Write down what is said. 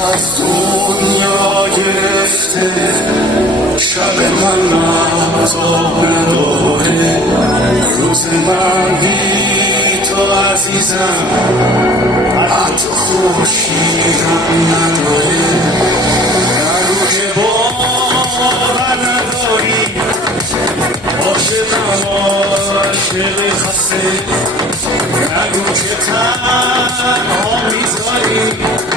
از دنیا گرفته شب من مزار نداره روز من بی تو عزیزم حتی خورشیدم نداره در رو که باور نداری عاشقم عاشق خسته نگو که تنها میذاری